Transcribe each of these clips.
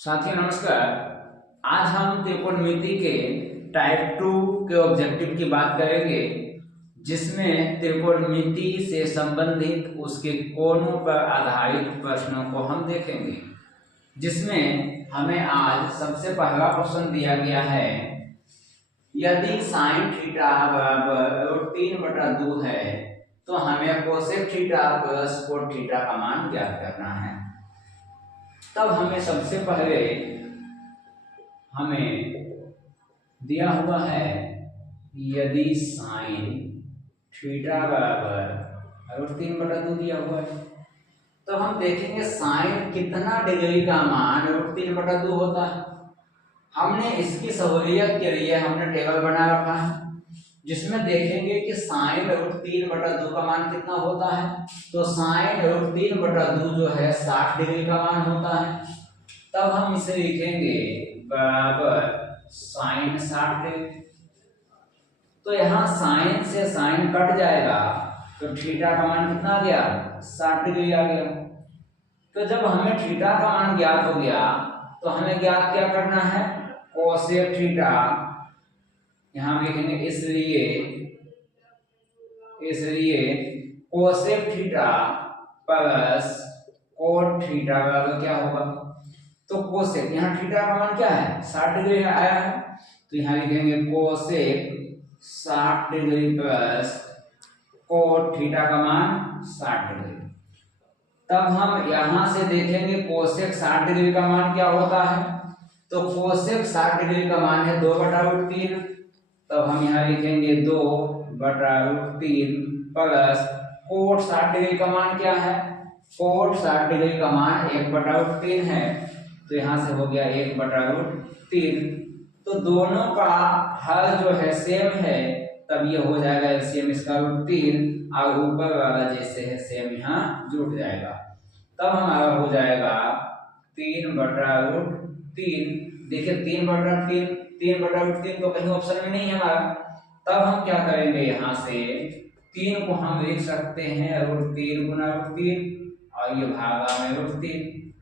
साथियों नमस्कार। आज हम त्रिकोणमिति के टाइप 2 के ऑब्जेक्टिव की बात करेंगे, जिसमें त्रिकोणमिति से संबंधित उसके कोणों पर आधारित प्रश्नों को हम देखेंगे। जिसमें हमें आज सबसे पहला प्रश्न दिया गया है, यदि साइन थीटा बराबर 3/2 है तो हमें cosec theta plus cot theta का मान ज्ञात करना है। तब हमें सबसे पहले हमें दिया हुआ है, यदि साइन थीटा बराबर 3/2 दिया हुआ है तो हम देखेंगे साइन कितना डिग्री का मान 3/2 होता है। हमने इसकी सहूलियत के लिए हमने टेबल बना रखा है, जिसमें देखेंगे कि साइन 3/2 का मान कितना होता है। तो साइन 3/2 जो है 60 डिग्री का मान होता है। तब हम इसे लिखेंगे बराबर साइन 60 डिग्री। तो यहाँ साइन से साइन कट जाएगा तो थीटा का मान कितना आ गया, 60 डिग्री आ गया। तो जब हमें थीटा का मान ज्ञात हो गया तो हमें ज्ञात क्या करना है, कोसेक थीटा। यहाँ लिखेंगे इसलिए cosec theta plus cot theta बराबर क्या होगा। तो कोसेक, यहाँ थीटा का मान क्या है, 60 डिग्री आया है, तो यहाँ लिखेंगे cosec 60 degree plus cot theta का मान 60 डिग्री। तब हम यहाँ से देखेंगे कोसेक 60 डिग्री का मान क्या होता है। तो कोसेक 60 डिग्री का मान है 2/√3। तब हम यहाँ लिखेंगे 2/√3 प्लस कोट 60 डिग्री का मान क्या है, कोट 60 डिग्री का मान 1/√3 है, तो यहाँ से हो गया 1/√3। तो दोनों का हल जो है सेम है, तब ये हो जाएगा एलसीएम इसका √3 और ऊपर वाला जैसे है सेम यहाँ जुड़ जाएगा। तब हमारा हो जाएगा 3/√3। देखिए 3/3 तो कहीं ऑप्शन में नहीं है हमारा। तब हम क्या करेंगे, यहाँ से 3 को हम लिख सकते हैं √3 गुना √3 और ये भागा में √3,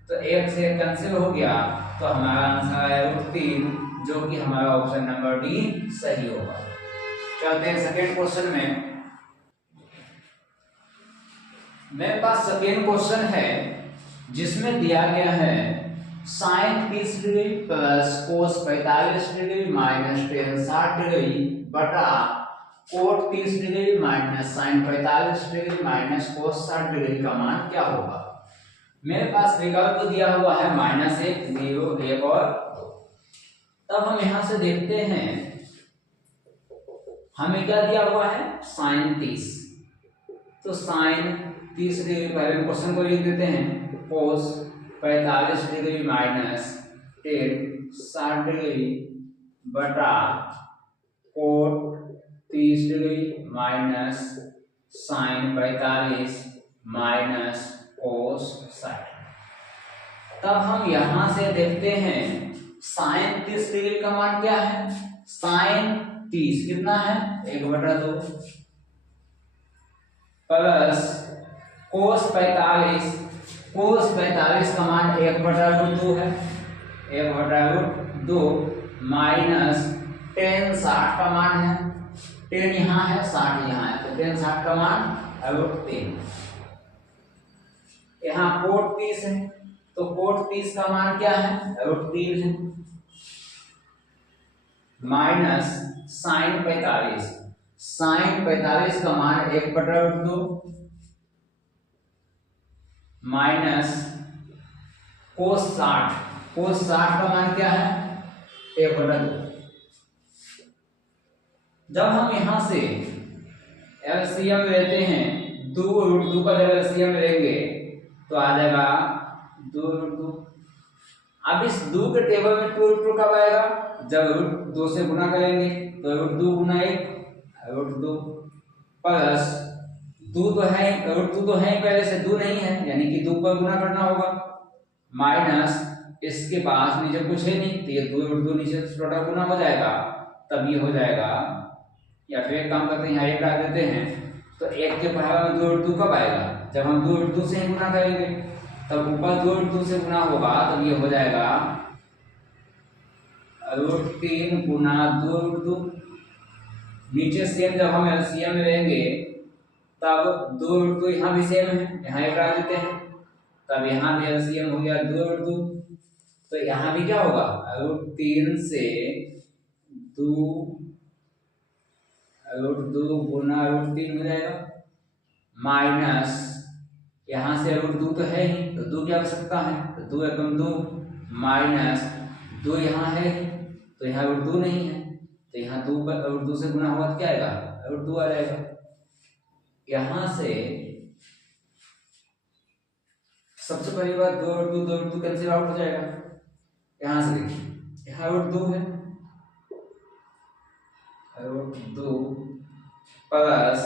तो 1 से 1 कैंसिल हो गया, तो हमारा आंसर है √3, जो कि हमारा ऑप्शन नंबर डी सही होगा। चलते हैं सेकेंड क्वेश्चन में। मेरे पास सेकेंड क्वेश्चन है, जिसमें दिया गया है sine 30 degree plus cos 45 degree minus ten 60 degree बटा cot 30 degree minus sine 45 degree minus cos 60 degree का मान क्या होगा। मेरे पास विकल्प तो दिया हुआ है -1, 0, 1 और 2। तब हम यहां से देखते हैं, हमें क्या दिया हुआ है, साइन 30। तो साइन 30 डिग्री, पहले क्वेश्चन को लिख देते हैं, cos 45 degree minus ten 60 degree बटा cot 30 degree minus sine 45 minus cos 60। तब हम यहां से देखते हैं साइन 30 डिग्री का मान क्या है, साइन 30 कितना है, 1/2 प्लस कोस 45 का मान 1/2 है, 1/2 माइनस टेन 60 का मान है, टेन यहाँ है 60 यहाँ है, तो टेन 60 का मान √3। यहाँ कोट 30 है, तो कोट 30 का मान क्या है, √3 है, माइनस साइन 45 का मान 1/2 माइनस कोस 60 का मान क्या है, 1/2। जब हम यहां से एलसीएम लेते हैं, 2√2 का जब एलसीएम लेंगे तो आ जाएगा 2√2। अब इस 2 के टेबल में 2√2 कब आएगा, जब √2 से गुना करेंगे, तो √2 गुना 1 √2 प्लस 2 तो है, √2 तो है पहले से, 2 नहीं है, यानी कि 2 पर गुना करना होगा, माइनस इसके पास नीचे कुछ है नहीं, तो ये 2 नीचे छोटा गुना हो जाएगा, तब ये हो जाएगा। या फिर एक काम करते हैं, यहाँ 1 डाल देते हैं, तो 1 के बराबर में 2√2 कब आएगा, जब हम 2√2 से ही गुना करेंगे, तब ऊपर 2√2 से गुना होगा, तब ये हो जाएगा √3 गुना 2 नीचे सेम, जब हम एलसीएम में लेंगे तब 2 यहाँ भी सेम है, यहाँ एक डाल देते हैं, तब यहाँ भी एलसीएम हो गया 2 तो यहाँ भी क्या होगा √3 से 2 गुना √3 हो जाएगा, माइनस यहाँ से √2 तो है ही, तो 2 की आवश्यकता है, तो 2 एकम 2 माइनस 2 यहाँ है तो यहाँ √2 नहीं है, तो यहाँ 2 पर √2 से गुना हुआ तो क्या आएगा √2 आ जाएगा। यहाँ से सबसे पहली बात 2 कैंसिल आउट हो जाएगा। यहाँ से देखिए यहाँ √2 है, √2 प्लस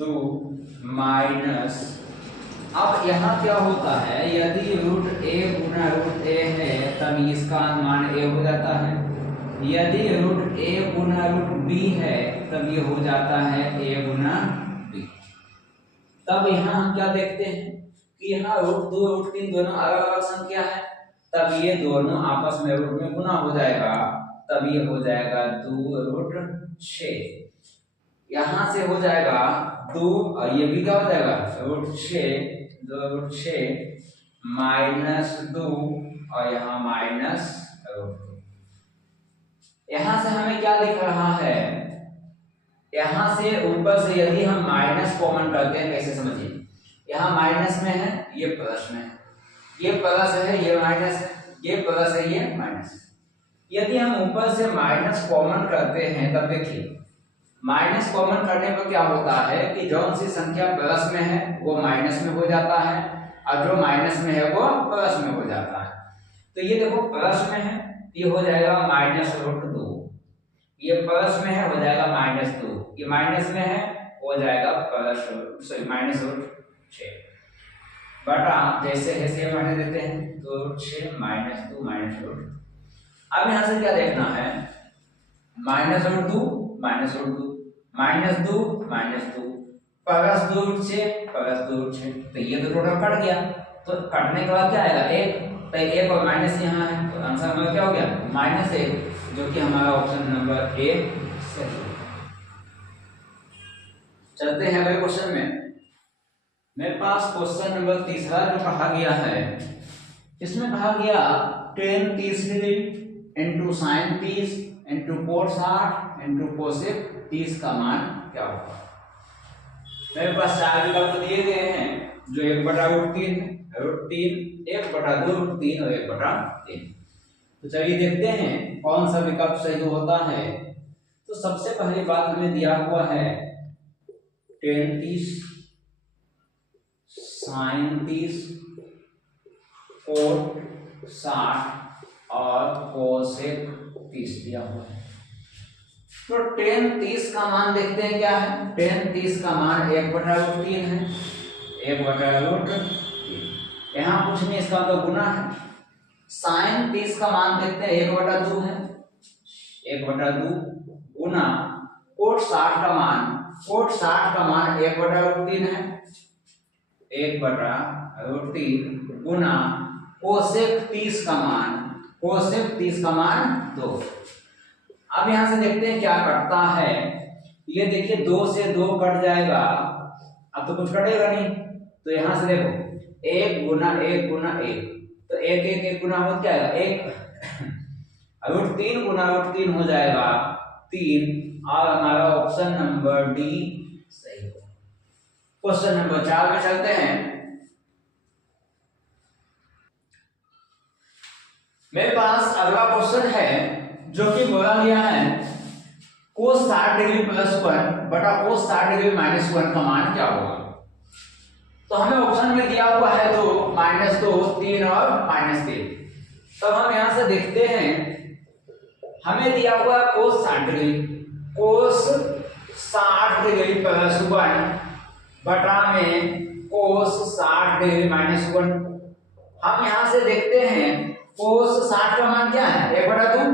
2 माइनस, अब यहाँ क्या होता है, यदि √a गुना √a है तब इसका मान a हो जाता है, यदि √a गुना √b है तब ये हो जाता है a गुना b। तब यहाँ हम क्या देखते हैं कि यहाँ √2 √3 दोनों अलग अलग संख्या है, तब ये दोनों आपस में रूट में गुना हो जाएगा, तब ये हो जाएगा 2√6। यहाँ से हो जाएगा 2 और ये भी क्या हो जाएगा √6, 2√6 माइनस 2 और यहाँ माइनस √2। यहाँ से हमें क्या दिख रहा है, यहाँ से ऊपर से यदि हम माइनस कॉमन करते हैं, कैसे समझिए, यहाँ माइनस में है ये प्लस में है, ये प्लस है ये माइनस है, ये प्लस है ये माइनस है। यदि हम ऊपर से माइनस कॉमन करते हैं तब देखिए माइनस कॉमन करने पर क्या होता है कि जौन सी संख्या प्लस में है वो माइनस में हो जाता है और जो माइनस में है वो प्लस में हो जाता है। तो ये देखो प्लस में है, ये हो जाएगा -√2, ये प्लस में है हो जाएगा -2, ये माइनस में है हो जाएगा -√6 बटा जैसे है सेम रहने देते हैं, 2√6 -2 -√2। अब यहाँ से क्या देखना है, -√2 -√2 -2 -2 प्लस 2√6 तो ये तो टोटल कट गया, तो कटने के बाद क्या आएगा 1, तो 1 और माइनस यहाँ है तो आंसर हमारा क्या हो गया -1, जो कि हमारा ऑप्शन नंबर ए सही है। चलते हैं अगले क्वेश्चन में। मेरे पास क्वेश्चन नंबर 3 जो कहा गया है, इसमें कहा गया tan 30° into sine 30 into cos 60 into cosec 30 का मान क्या होगा। मेरे पास 4 विकल्प दिए गए हैं जो 1/√3 है, √3 1/2√3 और 1/3। तो चलिए देखते हैं कौन सा विकल्प सही होता है। तो सबसे पहली बात हमें दिया हुआ है tan 30 sin 30 cos 60 और cosec 30 दिया हुआ है। तो tan 30 का मान देखते हैं क्या है, tan 30 का मान 1/√3 है, 1/√3, यहाँ कुछ नहीं इसका तो गुना है। sin 30 का मान देखते हैं 1/2 है, 1/2 गुना cos 60 का मान 1/√3 है, 1/√3 गुना cosec 30 का मान 2। अब यहां से देखते हैं क्या कटता है, ये देखिए 2 से 2 कट जाएगा, अब तो कुछ कटेगा नहीं, तो यहां से देखो 1 गुना 1 गुना 1, तो 1 गुना हो क्या आएगा 1 √3 गुना √3 हो जाएगा 3, और हमारा ऑप्शन नंबर डी सही हो। क्वेश्चन नंबर 4 में चलते हैं। मेरे पास अगला क्वेश्चन है जो कि बोला गया है cos 60° +1 बटा cos 60° -1 का मान क्या होगा। तो हमें ऑप्शन में दिया हुआ है 2 -2 3 और -3। तब हम यहां से देखते हैं, हमें दिया हुआ है cos 60° +1 बटा में cos 60° -1। हम यहां से देखते हैं cos 60 का मान क्या है 1/2,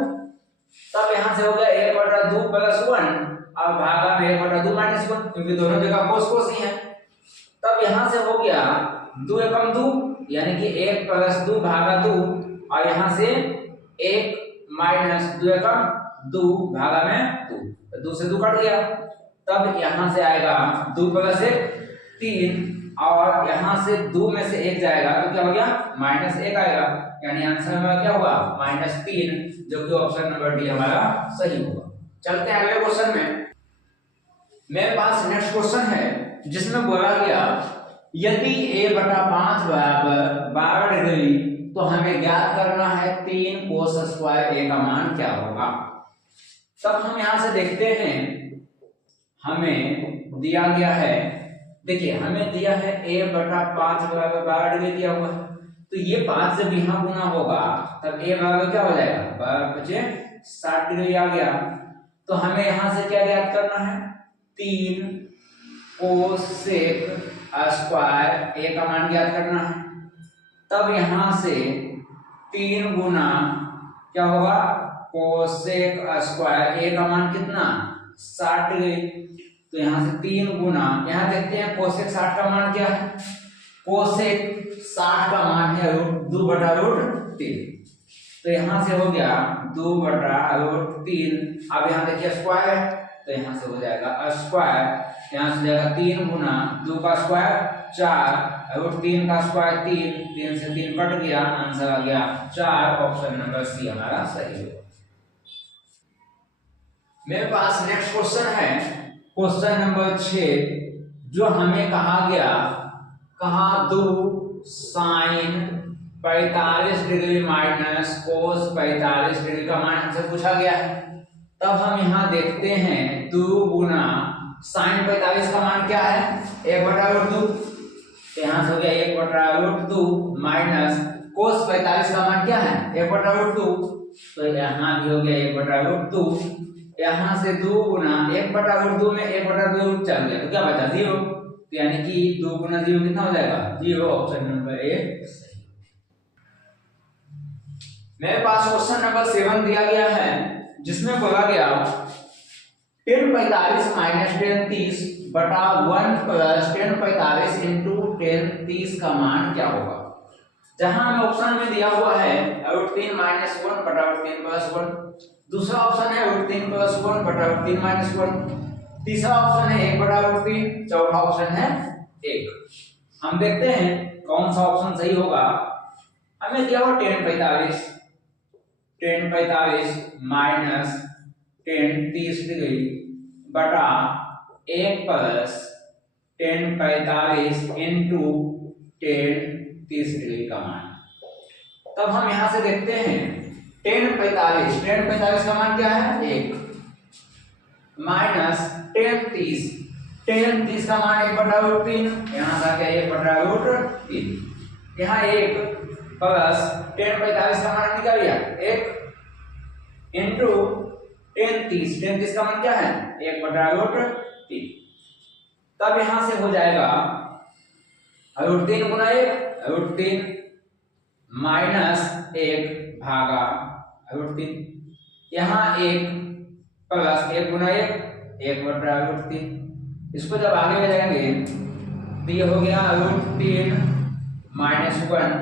तब यहां से हो गया 1/2 +1 और भागा में 1/2 -1, क्योंकि दोनों जगह cos ही है। तब यहां से हो गया 2 एकम 2 यानी कि 1 + 2 भागा 2, और यहां से 1 माइनस 2 एकम 2 भागा में 2, तो 2 से 2 कट गया। तब यहां से आएगा 2 प्लस 1 3, और यहां से 2 में से 1 जाएगा तो क्या हो गया -1 आएगा, यानी आंसर हमारा क्या हुआ -3, जो कि ऑप्शन नंबर डी हमारा सही होगा। चलते हैं अगले क्वेश्चन में। मेरे पास नेक्स्ट क्वेश्चन है जिसमें बोला गया यदि a/5 बराबर 12 डिग्री तो हमें ज्ञात करना है 3 cos स्क्वायर a का मान क्या होगा। तब हम यहां से देखते हैं, हमें दिया गया है, देखिए हमें दिया है a/5 बराबर 12 डिग्री दिया हुआ है, तो ये 5 जब यहाँ गुना होगा तब a बराबर क्या हो जाएगा 12/5 60 डिग्री आ गया। तो हमें यहां से क्या ज्ञात करना है 3 cos स्क्वायर a का मान ज्ञात करना है। तब यहां से 3 गुना क्या होगा cos स्क्वायर a का मान कितना 60 डिग्री, तो यहां से 3 गुना, यहां देखते हैं cos 60 का मान क्या है, cos 60 का मान है √2/√3, तो यहां से हो गया 2/√3। अब यहां देखिए स्क्वायर है तो यहां से हो जाएगा स्क्वायर, यहां से जाएगा 3 गुना 2 का स्क्वायर 4 √3 का स्क्वायर 3, 3 से 3 कट गया, आंसर आ गया 4, ऑप्शन नंबर सी हमारा सही है। मेरे पास नेक्स्ट क्वेश्चन है, क्वेश्चन नंबर 6, जो हमें कहा गया, कहा 2 sin 45 degree minus cos 45 degree का मान हमसे पूछा गया है। तब हम यहाँ देखते हैं 2 गुना sin 45 का मान क्या है 1/√2, यहाँ से हो गया 1/√2 माइनस cos 45 का मान क्या है 1/√2, तो यहाँ भी हो गया 1/√2। यहाँ से 2 गुना 1/√2 में 1/2 चल गया तो क्या बचा 0, तो यानी कि 2 गुना 0 कितना हो जाएगा 0, ऑप्शन नंबर ए सही। मेरे पास क्वेश्चन नंबर 7 दिया गया है जिसमें बोला गया 10 45 माइनस 10 30 बटा 1 प्लस 10 45 इंटू 10 30 का मान क्या होगा। जहां हमें ऑप्शन में दिया हुआ है √3 माइनस 1 बटा √3 प्लस 1, दूसरा ऑप्शन है √3 प्लस 1 बटा √3 माइनस 1, तीसरा ऑप्शन है 1/√3, चौथा ऑप्शन है 1। हम देखते हैं कौन सा ऑप्शन सही होगा। हमें दिया हुआ 10 45 माइनस 10 30 डिग्री बटा 1 प्लस 10 45 इंटू 10 30 डिग्री का मान। तब हम यहां से देखते हैं 10 45 का मान क्या है 1 माइनस 10 30 का मान 1/√3, यहां से आ गया 1/√3, यहाँ 1 प्लस 10 45 का मान निकालिए 1 इंटू 10 30 का मान क्या है 1/√3। तब यहां से हो जाएगा √3 गुना 1 √3 माइनस 1 भागा √3, यहाँ 1 प्लस 1 गुना 1 1/√3, इसको जब आगे ले जाएंगे तो ये हो गया √3 माइनस 1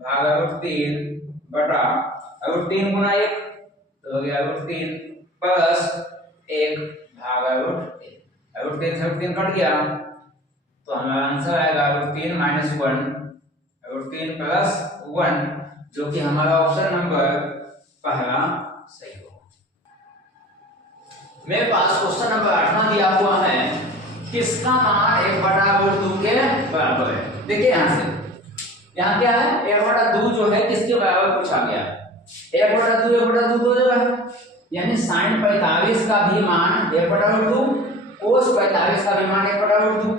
भागा √3 बटा √3 गुना 1 तो हो गया √3 प्लस 1 भागा √3, √3 से √3 कट गया तो हमारा आंसर आएगा √3 माइनस 1 √3 प्लस 1, जो कि हमारा ऑप्शन नंबर पहला सही होगा। मेरे पास क्वेश्चन नंबर 8 दिया हुआ है, किसका मान 1/√2 के बराबर है। देखिए यहाँ क्या है 1/2 जो है किसके बराबर पूछा गया है, 1/2 दो जगह है, यानी sin 45 का भी मान 1/2 cos 45 का भी मान 1/2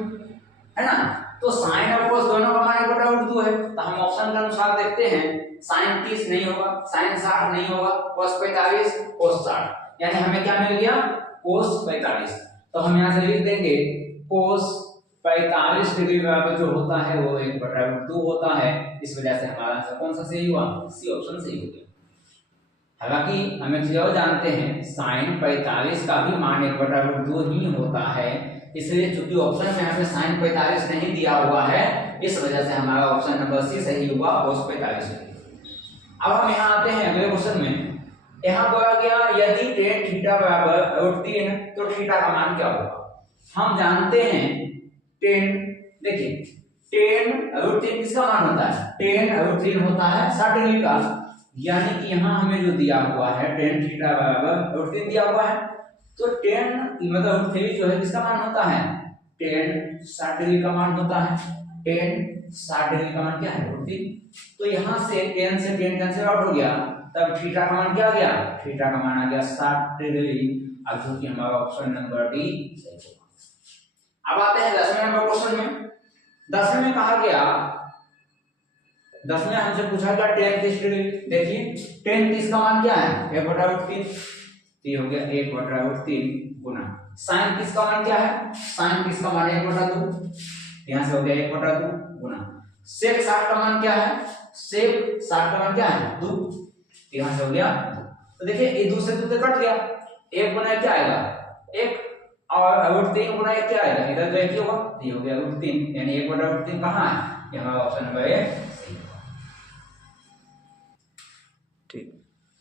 है ना, तो sin और cos दोनों का मान 1/2 है। तो हम ऑप्शन के अनुसार देखते हैं sin 30 नहीं होगा, sin 60 नहीं होगा, cos 45 cos 60, यानी हमें क्या मिल गया cos 45। तो हम यहाँ से लिख देंगे cos 45 डिग्री बराबर जो होता है वो 1/2 होता है, इस वजह से हमारा आंसर कौन सा सही हुआ, सी ऑप्शन सही हो गया। हालांकि हम एक चीज और जानते हैं sin 45 का भी मान 1/2 ही होता है, इसलिए चूंकि ऑप्शन में हमें sin 45 नहीं दिया हुआ है इस वजह से हमारा ऑप्शन नंबर सी सही हुआ cos 45। अब हम यहाँ आते हैं अगले क्वेश्चन में, यहाँ बोला गया यदि टेन थीटा बराबर √3 तो थीटा का मान क्या होगा। हम जानते हैं टेन, देखिए टेन √3 किसका मान होता है, टेन √3 होता है 60 डिग्री का, यानी कि यहाँ हमें जो दिया हुआ है टेन थीटा बराबर √3 दिया हुआ है, तो टेन मतलब √3 जो है किसका मान होता है, टेन 60 डिग्री का मान होता है, टेन 60 डिग्री का मान क्या है √3। तो यहाँ से टेन से टेन कैंसिल आउट हो गया, तब थीटा का मान क्या आ गया, थीटा का मान आ गया 60 डिग्री। अब जो कि हमारा ऑप्शन नंबर डी सही होगा। अब आते हैं 10वें नंबर क्वेश्चन में। 10वें में कहा गया, 10वें हमसे पूछा गया टेन 30 डिग्री। देखिए टेन 30 का मान क्या है 1/√3, ये हो गया 1/√3 गुना साइन 30 का मान क्या है, साइन 30 का मान 1/2, यहाँ से हो गया 1/2 गुना सेक 60 का मान क्या है, सेक 60 का मान क्या है 2, यहाँ से हो गया 2। तो देखिए ये 2 से 2 कट गया, 1 गुना क्या आएगा 1, और √3 गुना क्या आएगा, इधर तो 1 ही होगा, ये हो गया √3, यानी 1/√3 कहाँ है, यहाँ ऑप्शन नंबर ए सही होगा। ठीक,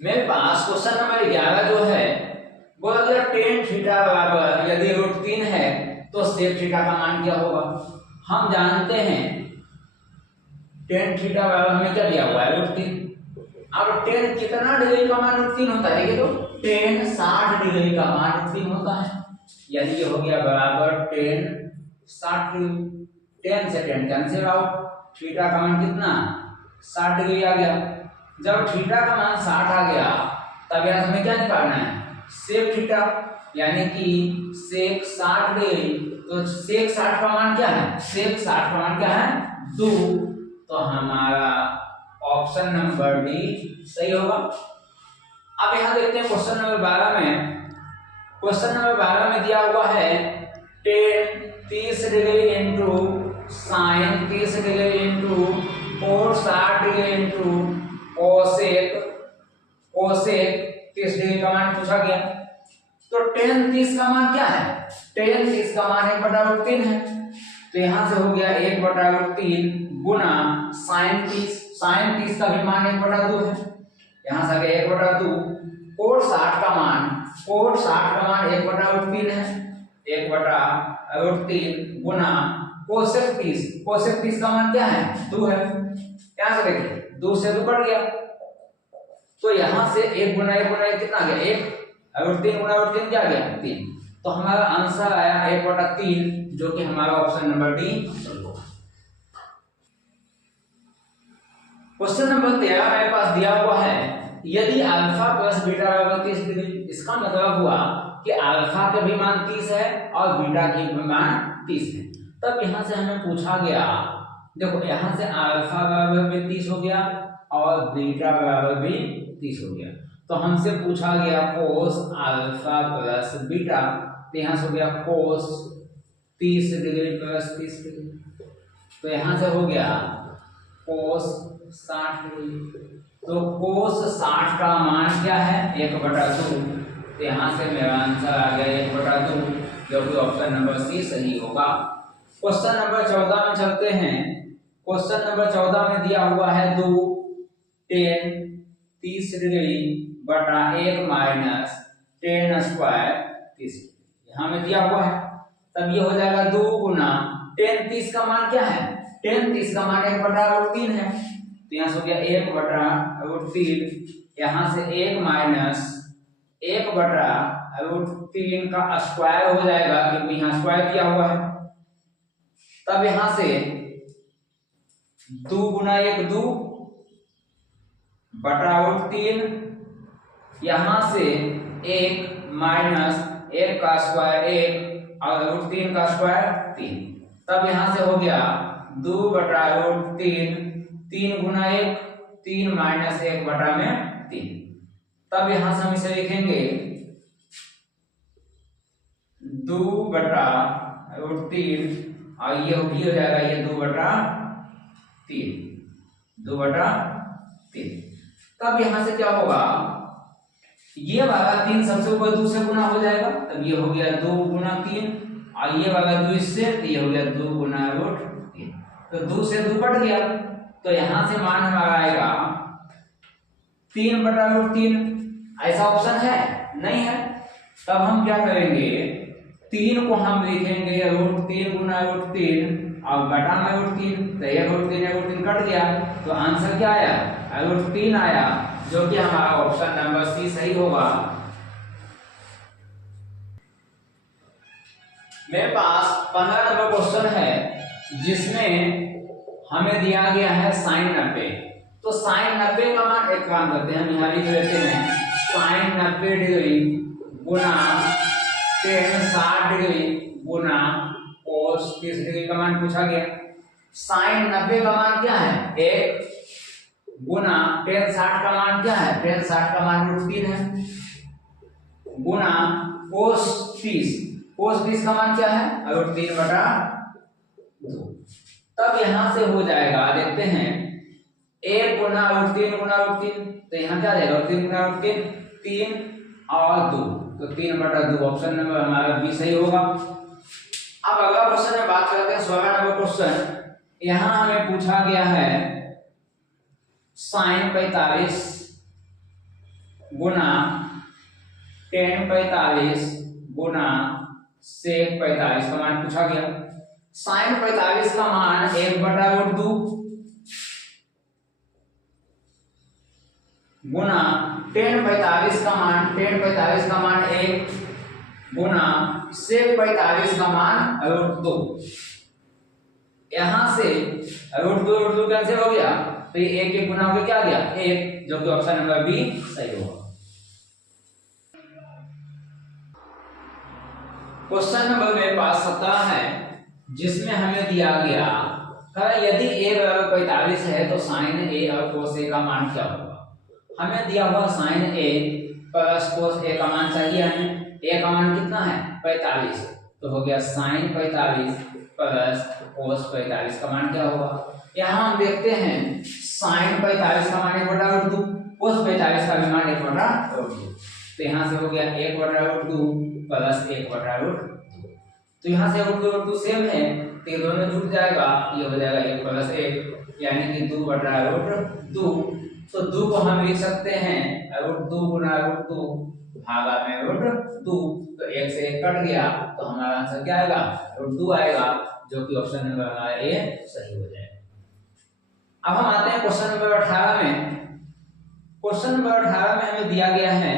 मेरे पास क्वेश्चन नंबर 11 जो है बोला गया टेन थीटा बराबर यदि √3 है तो सेक थीटा का मान क्या होगा। हम जानते हैं टेन थीटा बराबर हमें क्या दिया हुआ है √3। अब टेन कितना डिग्री का मान √3 होता है, देखिए तो टेन 60 डिग्री का मान √3 होता है, यानी ये हो गया बराबर टेन 60 डिग्री। टेन से टेन कैंसिल आउट, थीटा का मान कितना 60 डिग्री आ गया। जब थीटा का मान 60 आ गया तब यहाँ हमें क्या निकालना है, सेक थीटा, यानी कि सेक 60 डिग्री, तो सेक 60 का मान क्या है, सेक 60 का मान क्या है 2, तो हमारा ऑप्शन नंबर डी सही होगा। अब यहाँ देखते हैं क्वेश्चन नंबर 12 में। क्वेश्चन नंबर 12 में दिया हुआ है ten 30 degree into sine 30 degree into cos 60 degree into cosec 30 degree का मान पूछा गया। तो टेन 30 का मान क्या है, टेन 30 का मान 1/√3 है, तो यहाँ से हो गया 1/√3 गुना साइन 30 का भी मान 1/2 है, यहाँ से आ गया 1/2, कोट 60 का मान 1/√3 है, 1/√3 गुना कोसेक 30 का मान क्या है 2 है, यहाँ से देखिए 2 से 2 कट गया, तो यहाँ से 1 गुना 1 कितना आ गया 1, और 3 गुना 3 क्या आ गया 3, तो हमारा आंसर आया 1/3, जो कि हमारा ऑप्शन नंबर डी सही होगा। क्वेश्चन नंबर 13 मेरे पास दिया हुआ है यदि अल्फा प्लस बीटा बराबर 30 डिग्री। इसका मतलब हुआ कि अल्फा का भी मान 30 है और बीटा की भी मान 30 है। तब यहाँ से हमें पूछा गया, देखो यहाँ से अल्फा बराबर भी 30 हो गया और बीटा बराबर भी 30 हो गया, तो हमसे पूछा गया कोस अल्फा प्लस बीटा, तो यहाँ से हो गया कोस 30 डिग्री प्लस 30 डिग्री, तो यहाँ से हो गया कोस 60 डिग्री। तो कोस 60 का मान क्या है 1/2, तो यहाँ से मेरा आंसर आ गया 1/2, जो कि ऑप्शन नंबर सी सही होगा। क्वेश्चन नंबर 14 में चलते हैं। क्वेश्चन नंबर 14 में दिया हुआ है 2 टेन 30 डिग्री बटा 1 माइनस टेन स्क्वायर 30, यहाँ में दिया हुआ है, तब ये हो जाएगा 2 गुना टेन 30 का मान क्या है, टेन 30 का मान 1/√3 है, तो यहाँ से हो गया 1/√3, यहाँ से 1 माइनस 1/√3 का स्क्वायर हो जाएगा, क्योंकि यहाँ स्क्वायर दिया हुआ है, तब यहाँ से 2 गुना 1 2 बटा√3, यहाँ से 1 माइनस 1 का स्क्वायर 1 और √3 का स्क्वायर 3, तब यहाँ से हो गया 2/√3, 3 गुना 1 3 माइनस 1/3, तब यहाँ से हम इसे लिखेंगे 2/√3 और ये भी हो जाएगा ये 2/3, तब यहाँ से क्या होगा, ये वाला 3 सबसे ऊपर 2 से गुना हो जाएगा, तब ये हो गया 2 गुना 3 और ये वाला 2 इससे, तो ये हो गया 2 गुना √3, तो 2 से 2 कट गया, तो यहाँ से मान हमारा आएगा 3/√3, ऐसा ऑप्शन है नहीं है। तब हम क्या करेंगे, 3 को हम लिखेंगे √3 गुना √3 और बटा में √3, तो 1√3 कट गया, तो आंसर क्या आया, √3 आया, जो कि हमारा ऑप्शन नंबर सी सही होगा। मेरे पास 15 नंबर क्वेश्चन है जिसमें हमें दिया गया है sin 90। तो sin 90 का मान, एक काम करते हैं हम यहाँ लिख लेते हैं, sin 90 डिग्री गुना tan 60 डिग्री गुना cos 30 डिग्री का मान पूछा गया। sin 90 का मान क्या है 1 गुना tan 60 का मान क्या है, tan 60 का मान √3 है, गुना cos 30 का मान क्या है √3/2। तब यहां से हो जाएगा, देखते हैं 1 गुना √3, तो यहाँ क्या आ जाएगा √3 गुना √3 3 और 2, तो 3/2, ऑप्शन नंबर हमारा बी सही होगा। अब अगला क्वेश्चन में बात करते हैं 16 नंबर क्वेश्चन। यहाँ हमें पूछा गया है sin 45 गुना tan 45 गुना sec 45 का मान पूछा गया। sin 45 का मान 1/2 गुना tan 45 का मान 1 गुना sec 45 का मान √2। यहां से √2 कैंसिल हो गया, तो ये 1 गुना हो क्या गया 1, जो कि ऑप्शन नंबर बी सही होगा। क्वेश्चन नंबर मेरे पास 17 है जिसमें हमें दिया गया यदि a = 45 है तो sin a और cos a का मान क्या होगा। हमें दिया हुआ sin a plus cos a का मान चाहिए, हमें a का मान कितना है 45, तो हो गया sin 45 प्लस cos 45 का मान क्या होगा। यहाँ हम देखते हैं sin 45 का मान 1/2, cos 45 का भी मान 1/2, तो यहाँ से हो गया 1/2 प्लस 1/2। तो यहाँ से √2 सेम है, तो ये दोनों जुड़ जाएगा, ये हो जाएगा 1 प्लस 1 यानी कि 2/2। तो 2 को हम लिख सकते हैं √2 गुना √2 भागा में √2, तो 1 से 1 कट गया, तो हमारा आंसर क्या आएगा √2 आएगा, जो कि ऑप्शन नंबर हमारा ए सही हो जाएगा। अब हम आते हैं क्वेश्चन नंबर 18 में। क्वेश्चन नंबर 18 में हमें दिया गया है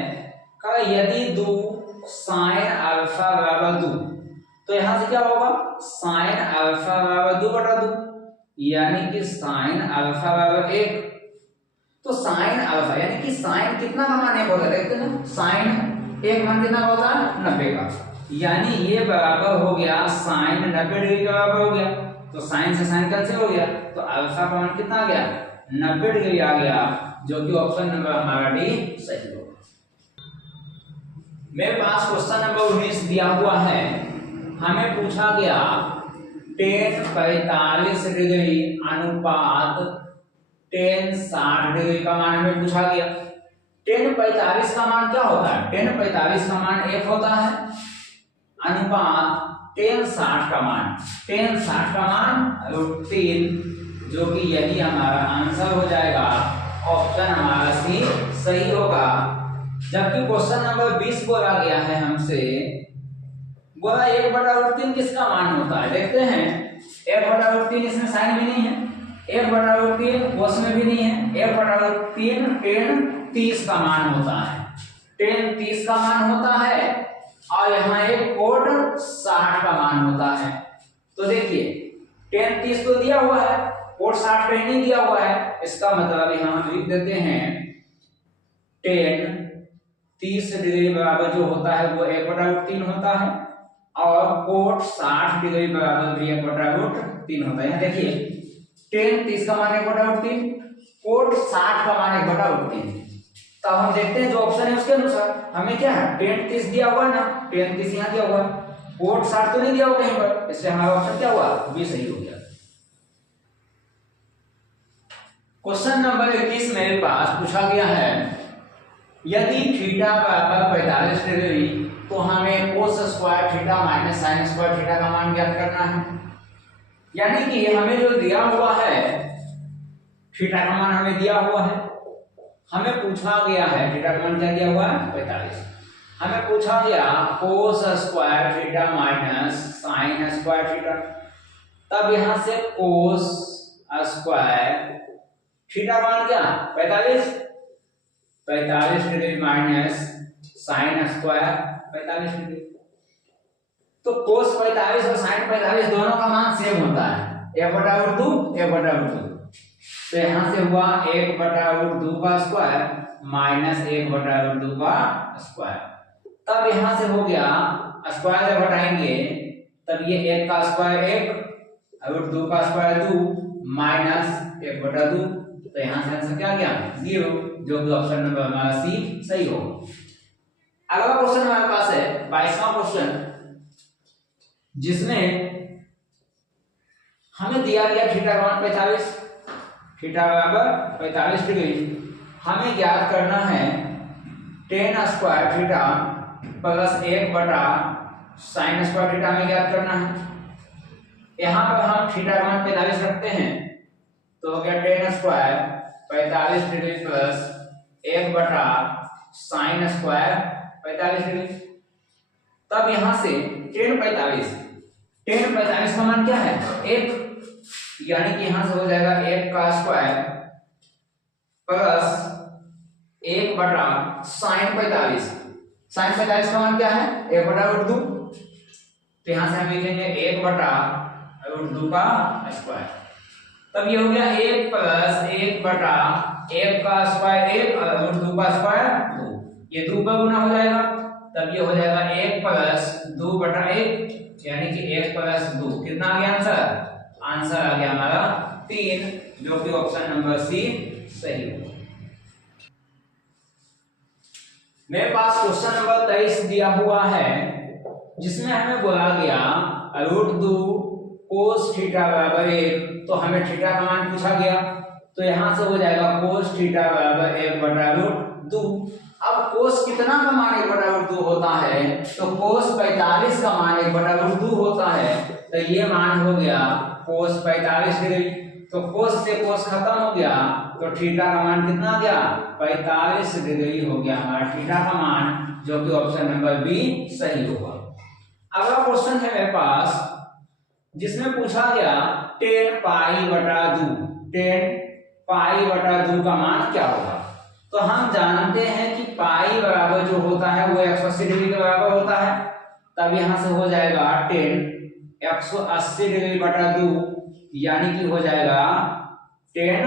यदि 2 sin α 2, तो यहां से क्या होगा sin α 2/2 यानी कि sin α 1। तो sin α यानी कि sin कितना का मान 1 होता है, देखते हैं ना, sin 1 मान कितना होता है 90 का, यानी ये बराबर हो गया sin 90 डिग्री के बराबर हो गया, तो sin से sin कैंसिल हो गया, तो अल्फा का मान कितना आ गया 90 डिग्री आ गया, जो कि ऑप्शन नंबर हमारा डी सही होगा। मेरे पास क्वेश्चन नंबर 19 दिया हुआ है, हमें पूछा गया tan 45 डिग्री अनुपात tan 60 डिग्री का मान हमें पूछा गया। tan 45 का मान क्या होता है, tan 45 का मान 1 होता है, अनुपात tan 60 का मान, tan 60 का मान √3, जो कि यही हमारा आंसर हो जाएगा, ऑप्शन हमारा सी सही होगा। जबकि क्वेश्चन नंबर 20 बोला गया है हमसे, बोला 1/√3 किसका मान होता है, देखते हैं 1/√3 इसमें साइन भी नहीं है, 1/√3 cos में भी नहीं है, 1/3 tan 30 का मान होता है, tan 30 का मान होता है, और यहाँ एक cot 60 का मान होता है। तो देखिए tan 30 तो दिया हुआ है, cot 60 कहीं नहीं दिया हुआ है, इसका मतलब यहाँ हम लिख देते हैं tan 30 डिग्री बराबर जो होता है वो 1/3 होता है, और cot 60 डिग्री बराबर भी 1/3 होता है। यहाँ देखिए tan 30 का मान 1/3, cot 60 का मान 1/3। तब हम देखते हैं जो ऑप्शन है उसके अनुसार हमें क्या है tan 30 दिया हुआ है ना, tan 30 यहाँ दिया हुआ है, cot 60 तो नहीं दिया हुआ कहीं पर, इसलिए हमारा ऑप्शन क्या हुआ बी सही हो गया। क्वेश्चन नंबर 21 मेरे पास पूछा गया है, यदि थीटा बराबर 45 डिग्री तो हमें cos square theta minus sin square theta का मान ज्ञात करना है। यानी कि हमें जो दिया हुआ है थीटा का मान हमें दिया हुआ है, हमें पूछा गया है थीटा का मान क्या दिया हुआ है 45। हमें पूछा गया cos square theta minus sine square theta. तब यहां से कोस स्क्वायर थीटा का मान क्या 45 degree minus sine square 45 degree. तो कोस 45 और साइन 45 दोनों का मान सेम होता है 1/2 1/2। तो यहां से हुआ 1/2 का स्क्वायर माइनस 1/2 का स्क्वायर। तब यहां से हो गया स्क्वायर जब हटाएंगे तब ये 1 का स्क्वायर 1 और 2 का स्क्वायर 2 माइनस 1/2। तो यहां से आंसर क्या गया 0, जो कि ऑप्शन नंबर हमारा सी सही हो। अगला क्वेश्चन हमारे पास है 22वां क्वेश्चन, जिसमें हमें दिया गया थीटा का मान 45, थीटा बराबर 45 डिग्री। हमें ज्ञात करना है tan square theta plus 1/sin square theta हमें ज्ञात करना है। यहाँ पर हम थीटा का मान 45 रखते हैं तो हो गया tan square 45 degree plus 1/sin square 45 degree. तब यहां से tan 45 का मान क्या है 1, यानी कि यहां से हो जाएगा 1 का स्क्वायर प्लस 1/sin 45। sin 45 का मान क्या है 1/2। तो यहां से हम लिखेंगे 1/2 का स्क्वायर। तब ये हो गया 1 प्लस 1/1 का स्क्वायर 1 और 2 का स्क्वायर 2। ये 2 का गुना हो जाएगा, तब ये हो जाएगा 1 प्लस 2/1, यानी कि 1 प्लस 2 कितना आ गया आंसर? आंसर आ गया हमारा 3, जो कि ऑप्शन नंबर सी सही हो। मेरे पास क्वेश्चन नंबर 23 दिया हुआ है, जिसमें हमें बोला गया √2 cos थीटा बराबर 1। तो हमें थीटा का मान पूछा गया, तो यहां से हो जाएगा cos थीटा बराबर 1/√2। अब cos कितना का मान 1/√2 होता है? तो cos 45 का मान 1/√2 होता है। तो ये मान हो गया cos 45 डिग्री। तो cos से cos खत्म हो गया, तो थीटा का मान कितना आ गया 45 डिग्री हो गया हमारा थीटा का मान, जो कि ऑप्शन नंबर बी सही होगा। अगला क्वेश्चन है मेरे पास, जिसमें पूछा गया tan π/2, tan π/2 का मान क्या होगा? तो हम जानते हैं कि पाई बराबर जो होता है वो 180 डिग्री के बराबर होता है। तब यहां से हो जाएगा tan 180 डिग्री बटा 2, यानी कि हो जाएगा tan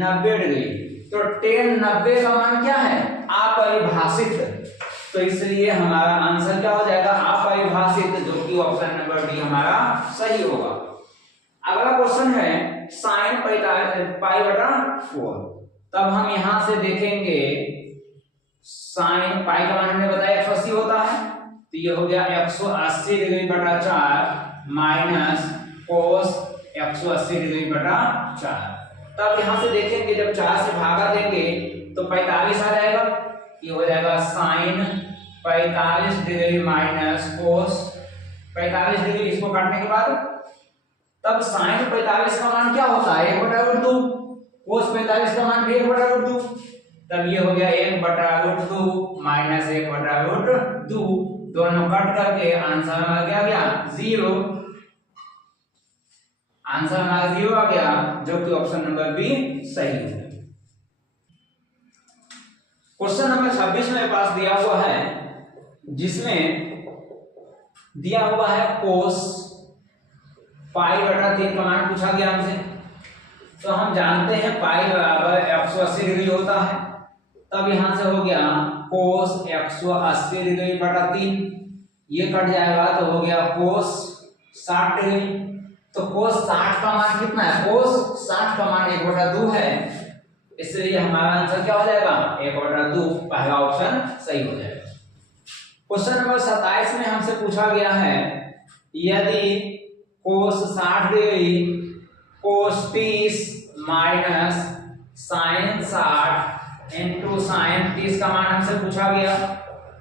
90 डिग्री। तो tan 90 का मान क्या है? अपरिभाषित। तो इसलिए हमारा आंसर क्या हो जाएगा अपरिभाषित, जो कि ऑप्शन नंबर डी हमारा सही होगा। अगला क्वेश्चन है sin π/4। तब हम यहां से देखेंगे sin पाई का मान हमने बताया 180 होता है, तो ये हो गया 180 डिग्री बटा 4 माइनस cos 180 डिग्री बटा 4। तब यहां से देखेंगे जब 4 से भागा देंगे तो 45 आ जाएगा। ये हो जाएगा sin 45 degree minus cos 45 degree. इसको काटने के बाद तब sin 45 का मान क्या होता है 1/2, cos 45 का मान 1/2। तब ये हो गया 1/2 माइनस 1/2, दोनों कट करके आंसर हमारा क्या गया 0। आंसर हमारा 0 आ गया, जो कि ऑप्शन नंबर बी सही है। क्वेश्चन नंबर 26 मेरे पास दिया हुआ है, जिसमें दिया हुआ है cos π/3 का मान पूछा गया हमसे। तो हम जानते हैं पाई बराबर 180 डिग्री होता है। तब यहां से हो गया cos 180 डिग्री बटा 3, ये कट जाएगा तो हो गया cos 60 डिग्री। तो cos 60 का मान कितना है? cos 60 का मान 1/2 है, इसलिए हमारा आंसर क्या हो जाएगा 1/2, पहला ऑप्शन सही हो जाएगा। क्वेश्चन नंबर 27 में हमसे पूछा गया है, यदि cos 60 degree cos 30 minus sin 60 into sin 30 का मान हमसे पूछा गया,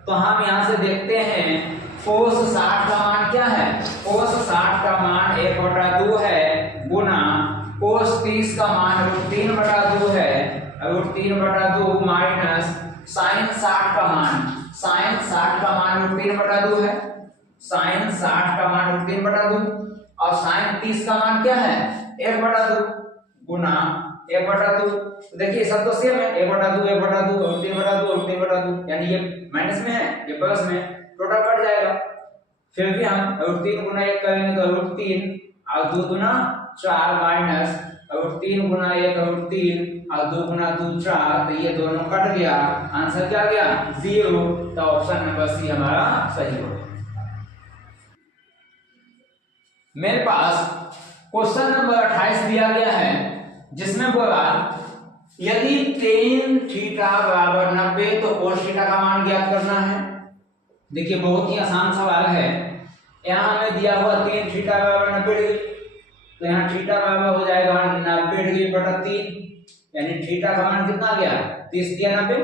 तो हम यहां से देखते हैं cos 60 का मान क्या है? cos 60 का मान 1/2 है गुना cos 30 का मान 3/2 है √3/2 माइनस साइन 60 का मान, साइन 60 का मान √3/2 है, साइन 60 का मान √3/2 और साइन 30 का मान क्या है 1/2 गुना 1/2। तो देखिए सब तो सेम है, 1/2 1/2 और 3/2 यानी ये माइनस में है ये प्लस में, टोटल कट जाएगा। फिर भी हम √3 गुना 1 करेंगे तो √3 और 2 गुना 4 माइनस √3 गुना 1 √3 और 2 गुना 2 4, तो ये दोनों कट गया, आंसर क्या गया 0। तो ऑप्शन नंबर सी हमारा सही हो गया। मेरे पास क्वेश्चन नंबर 28 दिया गया है जिसमें बोला यदि tan थीटा बराबर 90 तो cos थीटा का मान ज्ञात करना है। देखिए बहुत ही आसान सवाल है, यहाँ हमें दिया हुआ tan थीटा बराबर 90 डिग्री, तो यहाँ थीटा बराबर हो जाएगा 90 डिग्री बटा 3, यानी थीटा का मान कितना आ गया 30 दिया 90,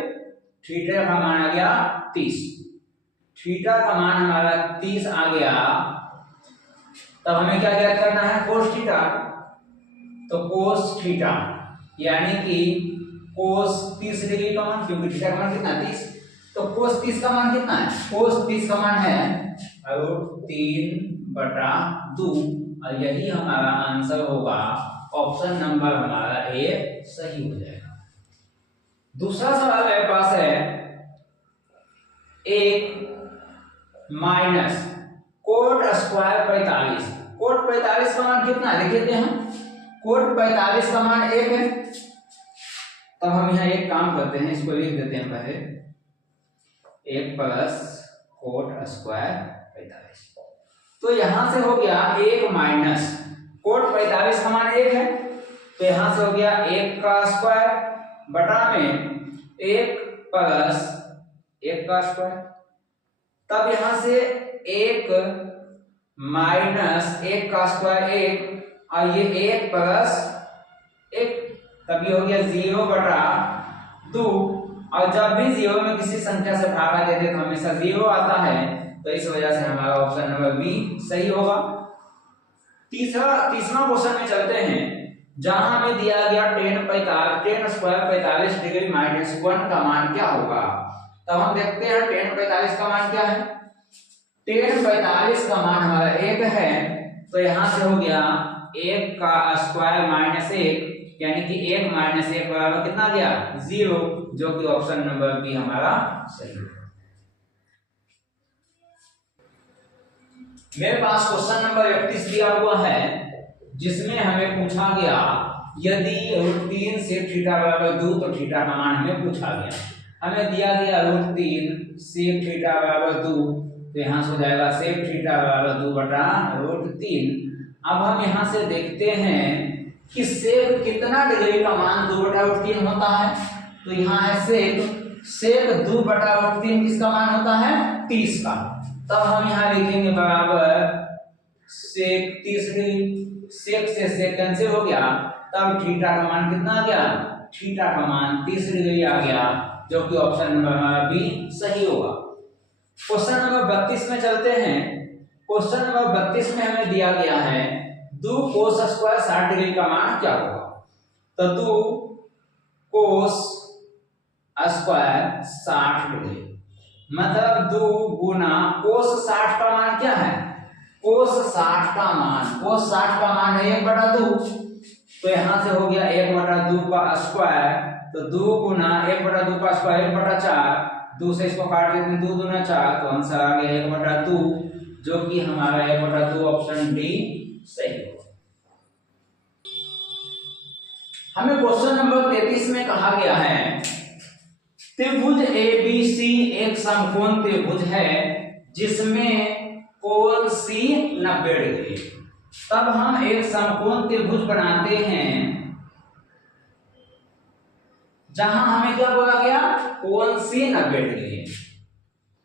थीटा का मान आ गया 30, थीटा का मान हमारा 30 आ गया। तब हमें क्या ज्ञात करना है cos थीटा, तो cos थीटा यानी कि cos 30 डिग्री का मान, क्योंकि थीटा का मान कितना 30, तो cos 30 का मान कितना है, cos 30 का मान है √3/2 और यही हमारा आंसर होगा, ऑप्शन नंबर हमारा ए सही हो जाएगा। दूसरा सवाल मेरे पास है एक माइनस कोट स्क्वायर 45, कोट 45 का मान कितना है लिख देते हैं, कोट 45 का मान 1 है। तब हम यहाँ एक काम करते हैं, इसको लिख देते हैं पहले 1 प्लस कोट स्क्वायर 45, तो यहां से हो गया 1 माइनस कोट 45 का मान 1 है, तो यहां से हो गया 1 का स्क्वायर बटा में 1 प्लस 1 का स्क्वायर, तब यहां से 1 माइनस 1 का स्क्वायर 1 और ये 1 प्लस 1, तब ये हो गया 0/2। और जब भी 0 में किसी संख्या से भागा देते तो हमेशा 0 आता है, तो इस वजह से हमारा ऑप्शन नंबर बी सही होगा। तीसरा क्वेश्चन में चलते हैं, जहां हमें दिया गया tan स्क्वायर 45 डिग्री माइनस 1 का मान क्या होगा। तब हम देखते हैं tan 45 का मान क्या है, tan 45 का मान हमारा 1 है, तो यहां से हो गया 1 का स्क्वायर माइनस 1, यानी कि 1 माइनस 1 बराबर कितना गया 0, जो कि ऑप्शन नंबर बी हमारा सही है। मेरे पास क्वेश्चन नंबर 31 दिया हुआ है जिसमें हमें पूछा गया यदि √3 से थीटा बराबर 2 तो थीटा का मान हमें पूछा गया। हमें दिया गया √3 से थीटा बराबर 2, तो यहां से हो जाएगा सेक थीटा बराबर 2/√3। अब हम यहां से देखते हैं कि सेक कितना डिग्री का मान 2/√3 होता है, तो यहाँ है सेक 2/√3 किसका मान होता है 30 का, तब हम यहाँ लिखेंगे बराबर सेक 30 डिग्री, सेक से सेक कैंसिल हो गया, तब थीटा का मान कितना आ गया, थीटा का मान 30 डिग्री आ गया, जो कि ऑप्शन नंबर हमारा बी सही होगा। क्वेश्चन नंबर 32 में चलते हैं। क्वेश्चन नंबर 32 में हमें दिया गया है 2 cos स्क्वायर 60 डिग्री का मान क्या होगा, तो 2 cos स्क्वायर 60 डिग्री मतलब 2 गुना cos 60 का मान क्या है, cos 60 का मान है 1/2, तो यहां से हो गया 1/2 का स्क्वायर, तो 2 गुना 1/2 का स्क्वायर 1/4, 2 से इसको काट देते हैं 2 दूना 4, तो आंसर आ गया 1/2, जो कि हमारा 1/2 ऑप्शन डी सही होगा। हमें क्वेश्चन नंबर 33 में कहा गया है त्रिभुज ABC एक समकोण त्रिभुज है जिसमें कोण C 90 डिग्री। तब हम एक समकोण त्रिभुज बनाते हैं जहां हमें क्या बोला गया, कोण C 90 डिग्री,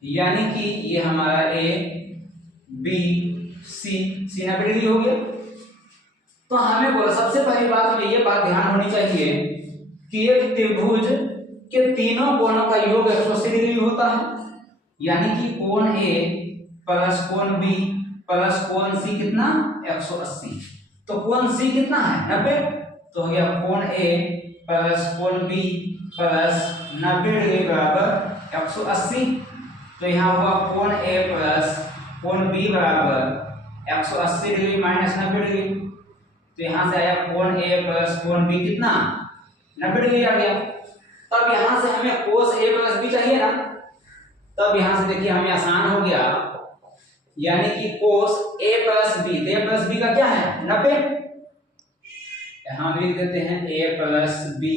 यानी कि ये हमारा A B C 90 डिग्री हो गया। तो हमें बोला, सबसे पहली बात हमें ये बात ध्यान होनी चाहिए कि एक त्रिभुज के तीनों कोणों का योग 180 डिग्री होता है, यानी कि कोण A प्लस कोण B प्लस कोण C कितना 180, तो कोण C कितना है 90, तो हो गया कोण A प्लस कोण B प्लस 90 डिग्री बराबर 180। तो यहाँ हुआ कोण ए प्लस कोण बी बराबर 180 डिग्री माइनस 90 डिग्री। तो यहाँ से आया कोण ए प्लस कोण बी कितना 90 डिग्री आ गया। तब यहाँ से हमें कोस ए प्लस बी चाहिए ना, तब यहाँ से देखिए हमें आसान हो गया, यानी कि कोस ए प्लस बी, ए प्लस बी का क्या है 90, यहाँ लिख देते हैं ए प्लस बी।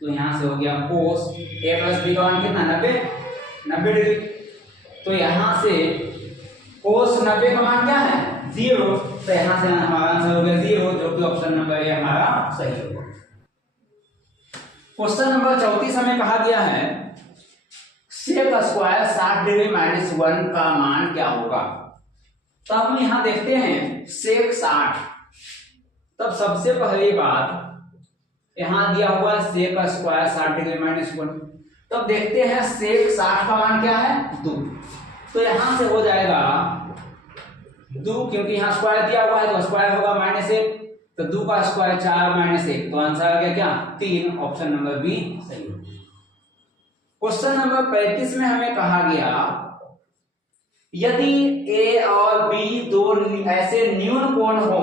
तो यहाँ से हो गया कोस ए प्लस बी का मान कितना 90 डिग्री। तो यहाँ से कोस 90 का मान क्या है 0। तो यहाँ से हमारा आंसर हो गया 0, जो कि ऑप्शन नंबर ए हमारा सही होगा। क्वेश्चन नंबर 34 हमें कहा गया है सेक स्क्वायर 60 डिग्री माइनस 1 का मान क्या होगा। तो हम यहाँ देखते हैं सेक 60। तब सबसे पहली बात यहाँ दिया हुआ सेक स्क्वायर 60 डिग्री माइनस 1। तब देखते हैं सेक 60 का मान क्या है 2। तो यहाँ से हो जाएगा 2, क्योंकि यहाँ स्क्वायर दिया हुआ है तो स्क्वायर होगा -1। तो 2 का स्क्वायर 4 -1, तो आंसर आ गया क्या 3, ऑप्शन नंबर बी सही होगा। क्वेश्चन नंबर 35 में हमें कहा गया यदि ए और बी दो ऐसे न्यून कोण हो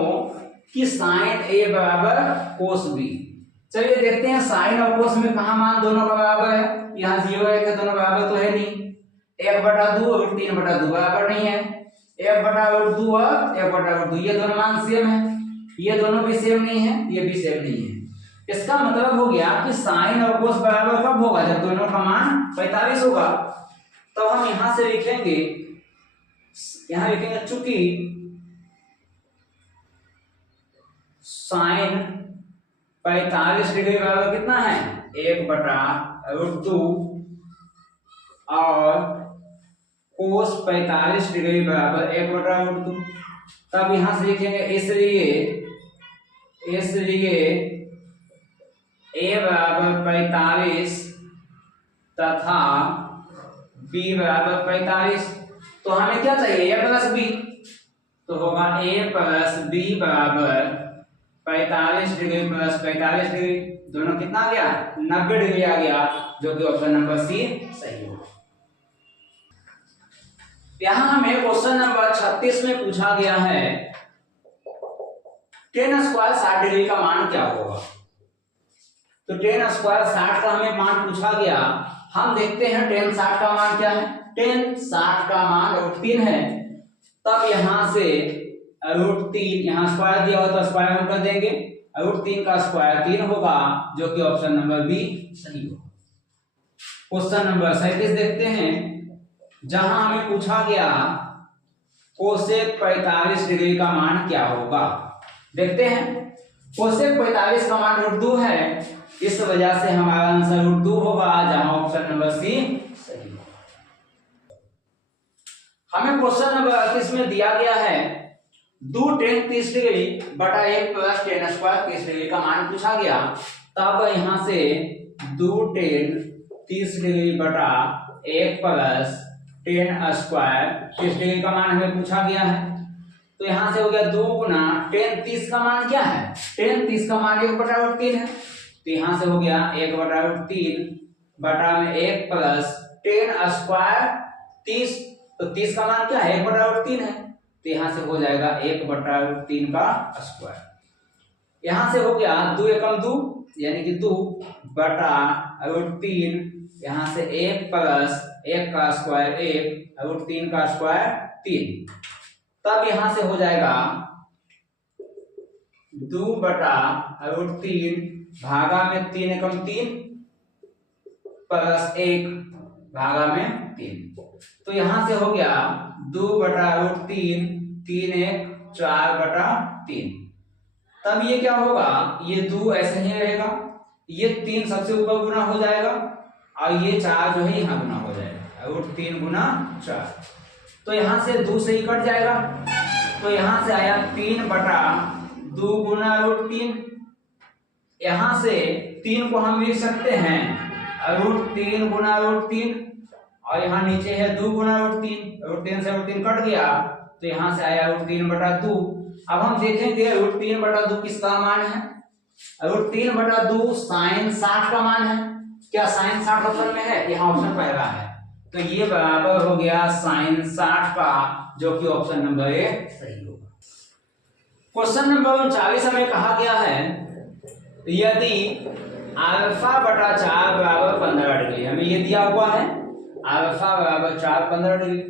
कि साइन ए बराबर कोस बी। चलिए देखते हैं साइन और कोस में कहा मान दोनों का बराबर है। यहाँ 0 1 के दोनों बराबर तो है नहीं, 1/2 और 3/2 बराबर नहीं है, 1/2 और 1/2 ये दोनों मान सेम है, ये दोनों भी सेम नहीं है, ये भी सेम नहीं है। इसका मतलब हो गया कि साइन और कोस बराबर कब होगा जब दोनों का मान 45 होगा। तो हम यहां से लिखेंगे, यहां लिखेंगे चूंकि साइन 45 डिग्री बराबर कितना है 1/√2 और कोस 45 डिग्री बराबर 1/√2। तब यहां से लिखेंगे इसलिए a बराबर 45 तथा b बराबर 45। तो हमें क्या चाहिए a प्लस b, तो होगा a प्लस b बराबर 45 डिग्री प्लस 45 डिग्री, दोनों कितना आ गया 90 डिग्री आ गया, जो कि ऑप्शन नंबर सी सही होगा। यहां हमें क्वेश्चन नंबर 36 में पूछा गया है tan स्क्वायर 60 डिग्री का मान क्या होगा। तो tan स्क्वायर 60 का हमें मान पूछा गया। हम देखते हैं tan 60 का मान क्या है। tan 60 का मान √3 है। तब यहां से √3 यहां स्क्वायर दिया हो तो स्क्वायर हम कर देंगे, √3 का स्क्वायर 3 होगा, जो कि ऑप्शन नंबर बी सही होगा। क्वेश्चन नंबर 37 देखते हैं, जहां हमें पूछा गया कोसेक 45 डिग्री का मान क्या होगा। देखते हैं कोसेक 45 का मान √2 है, इस वजह से हमारा आंसर √2 होगा, जहां ऑप्शन नंबर सी सही होगा। हमें क्वेश्चन नंबर 38 में दिया गया है 2 tan 30 डिग्री बटा 1 प्लस tan स्क्वायर 30 डिग्री का मान पूछा गया। तब यहां से 2 tan 30 डिग्री बटा 1 प्लस tan स्क्वायर 30 डिग्री का मान हमें पूछा गया है। तो यहां से हो गया 2 गुना tan 30 का मान क्या है, tan 30 का मान 1/√3 है। तो यहां से हो गया 1/√3 बटा में 1 प्लस tan स्क्वायर 30, तो 30 का मान क्या है 1/√3 है। तो यहां से हो जाएगा 1/√3 का स्क्वायर। यहां से हो गया 2 एकम 2 यानी कि 2 बटा √3, यहां से 1 प्लस 1 का स्क्वायर 1 √3 का स्क्वायर 3। तब यहां से हो जाएगा 2 बटा √3 भागा में 3 एकम 3 प्लस 1 भागा में 3। तो यहां से हो गया 2 बटा √3 3 1 4/3। तब ये क्या होगा, ये 2 ऐसे ही रहेगा, ये 3 सबसे ऊपर गुना हो जाएगा और ये 4 जो है यहाँ गुना हो जाएगा, √3 गुना 4। तो यहां से 2 से ही कट जाएगा, तो यहां से आया 3 बटा 2 गुना √3। यहां से 3 को हम लिख सकते हैं √3 गुना √3 और यहाँ नीचे है 2 गुना √3, √3 से √3 कट गया, तो यहां से आया √3 बटा 2। अब हम देखेंगे √3 बटा 2 किसका मान है। √3 बटा 2 साइन 60 का मान है। क्या साइन 60 ऑप्शन में है? यहाँ ऑप्शन पहला है, तो ये बराबर हो गया साइन 60 का, जो कि ऑप्शन नंबर ए सही होगा। क्वेश्चन नंबर 39 हमें कहा गया है यदि अल्फा बटा 4 बराबर 15 डिग्री, हमें ये दिया हुआ है अल्फा बराबर 4 15 डिग्री।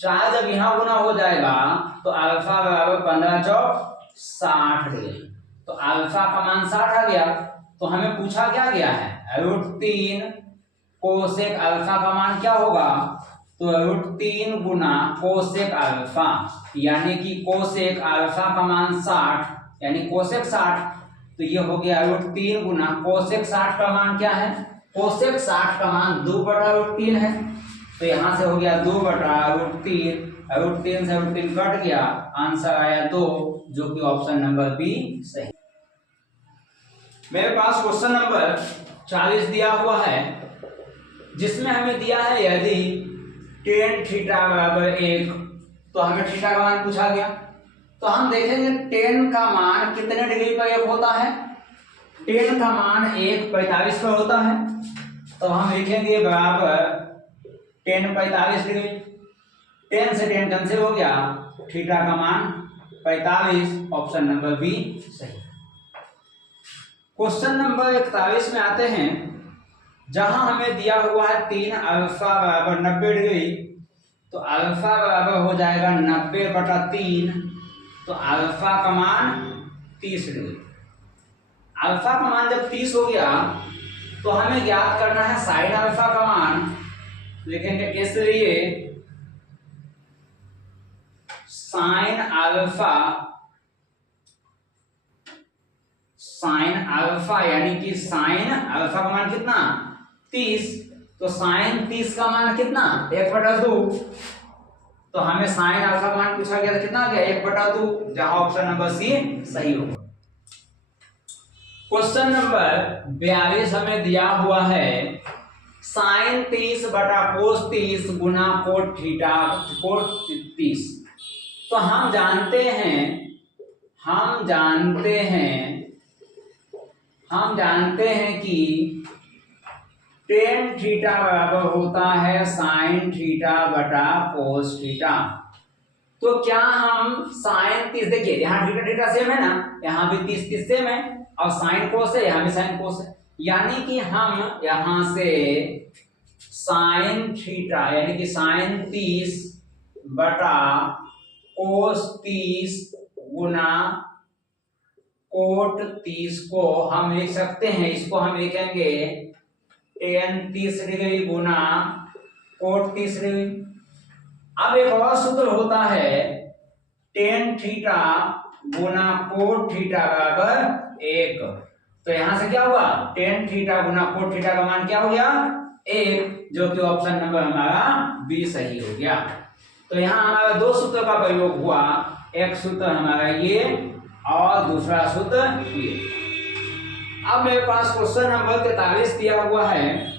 4 जब यहाँ गुना हो जाएगा तो अल्फा बराबर 15 चौक 60 डिग्री, तो अल्फा का मान 60 आ गया। तो हमें पूछा क्या गया है √3 कोसेक अल्फा का मान क्या होगा, तो √3 गुना कोसेक अल्फा, यानी कि कोसेक अल्फा का मान 60 यानी कोसेक 60, तो ये हो गया √3 गुना कोसेक 60 का मान क्या है, कोसेक 60 का मान 2/√3 है, तो यहां से हो गया 2/√3, √3 से √3 कट गया, आंसर आया 2, जो कि ऑप्शन नंबर बी सही। मेरे पास क्वेश्चन नंबर 40 दिया हुआ है, जिसमें हमें दिया है यदि tan थीटा बराबर 1, तो हमें थीटा का मान पूछा गया। तो हम देखेंगे tan का मान कितने डिग्री पर 1 होता है, tan का मान 1:45 पर होता है, तो हम लिखेंगे बराबर tan 45 डिग्री, tan से tan कैंसिल हो गया, थीटा का मान 45, ऑप्शन नंबर बी सही। क्वेश्चन नंबर 41 में आते हैं, जहां हमें दिया हुआ है 3 अल्फा बराबर 90 डिग्री, तो अल्फा बराबर हो जाएगा 90/3, तो अल्फा का मान 30 डिग्री। अल्फा का मान जब 30 हो गया तो हमें ज्ञात करना है साइन अल्फा का मान, लिखेंगे इसलिए साइन अल्फा यानी कि साइन अल्फा का मान कितना 30, तो साइन 30 का मान कितना 1/2, तो हमें साइन अल्फा का मान पूछा गया था कितना गया 1/2, जहां ऑप्शन नंबर सी सही होगा। क्वेश्चन नंबर 42 हमें दिया हुआ है साइन 30 बटा कोस 30 गुना कोट थीटा कोट 30। तो हम जानते हैं कि टेन थीटा बराबर होता है साइन थीटा बटा कोस थीटा। तो क्या हम साइन 30, देखिए यहाँ थीटा थीटा सेम है ना, यहाँ भी 30 सेम है, और साइन कोस है, यहाँ भी साइन कोस है, यानी कि हम यहां से साइन थीटा यानी कि साइन 30 बटा कोस 30 गुना कोट 30 को हम लिख सकते हैं, इसको हम लिखेंगे टेन 30 डिग्री गुना कोट 30 डिग्री। अब एक और सूत्र होता है टेन थीटा गुना कोट थीटा बराबर 1, तो यहां से क्या हुआ टेन थीटा गुना कोट थीटा का मान क्या हो गया 1, जो कि ऑप्शन नंबर हमारा बी सही हो गया। तो यहाँ हमारा दो सूत्र का प्रयोग हुआ, एक सूत्र हमारा ये और दूसरा सूत्र ये। अब मेरे पास क्वेश्चन नंबर 43 दिया हुआ है,